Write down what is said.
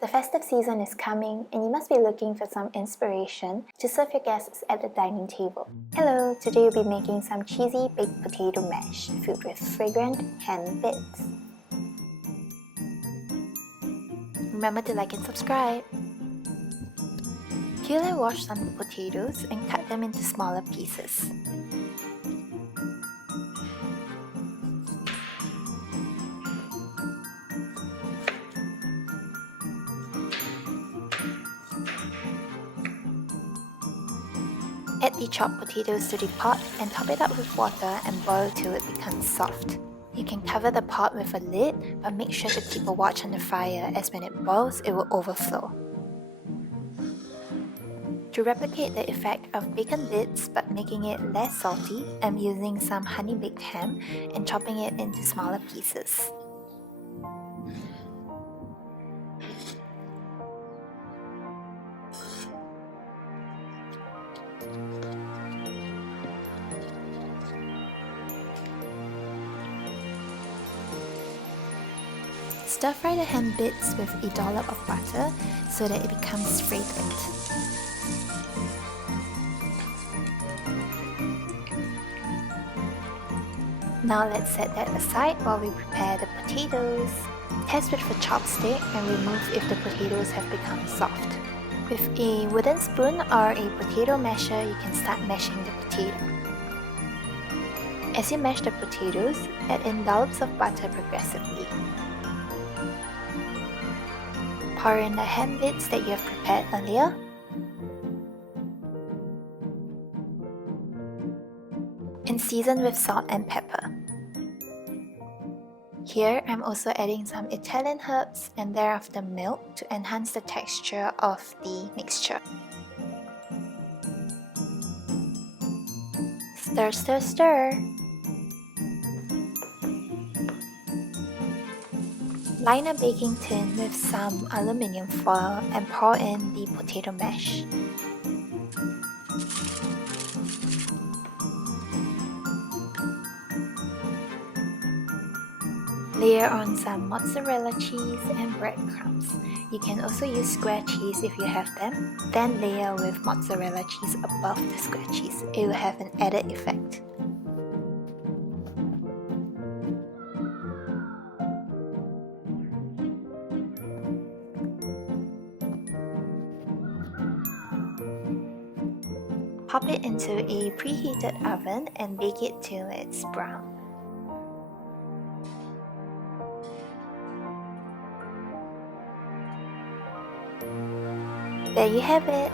The festive season is coming and you must be looking for some inspiration to serve your guests at the dining table. Hello, today we'll be making some cheesy baked potato mash filled with fragrant ham bits. Remember to like and subscribe. Peel and wash some potatoes and cut them into smaller pieces. Add the chopped potatoes to the pot and top it up with water and boil till it becomes soft. You can cover the pot with a lid, but make sure to keep a watch on the fire as when it boils, it will overflow. To replicate the effect of bacon bits but making it less salty, I'm using some honey baked ham and chopping it into smaller pieces. Stir fry the ham bits with a dollop of butter so that it becomes fragrant. Now let's set that aside while we prepare the potatoes. Test with a chopstick and remove if the potatoes have become soft. With a wooden spoon or a potato masher, you can start mashing the potato. As you mash the potatoes, add in dollops of butter progressively. Pour in the ham bits that you have prepared earlier. And season with salt and pepper. Here, I'm also adding some Italian herbs and thereafter milk to enhance the texture of the mixture. Stir, stir, stir. Line a baking tin with some aluminium foil and pour in the potato mash. Layer on some mozzarella cheese and breadcrumbs. You can also use square cheese if you have them. Then layer with mozzarella cheese above the square cheese. It will have an added effect. Pop it into a preheated oven and bake it till it's brown. There you have it!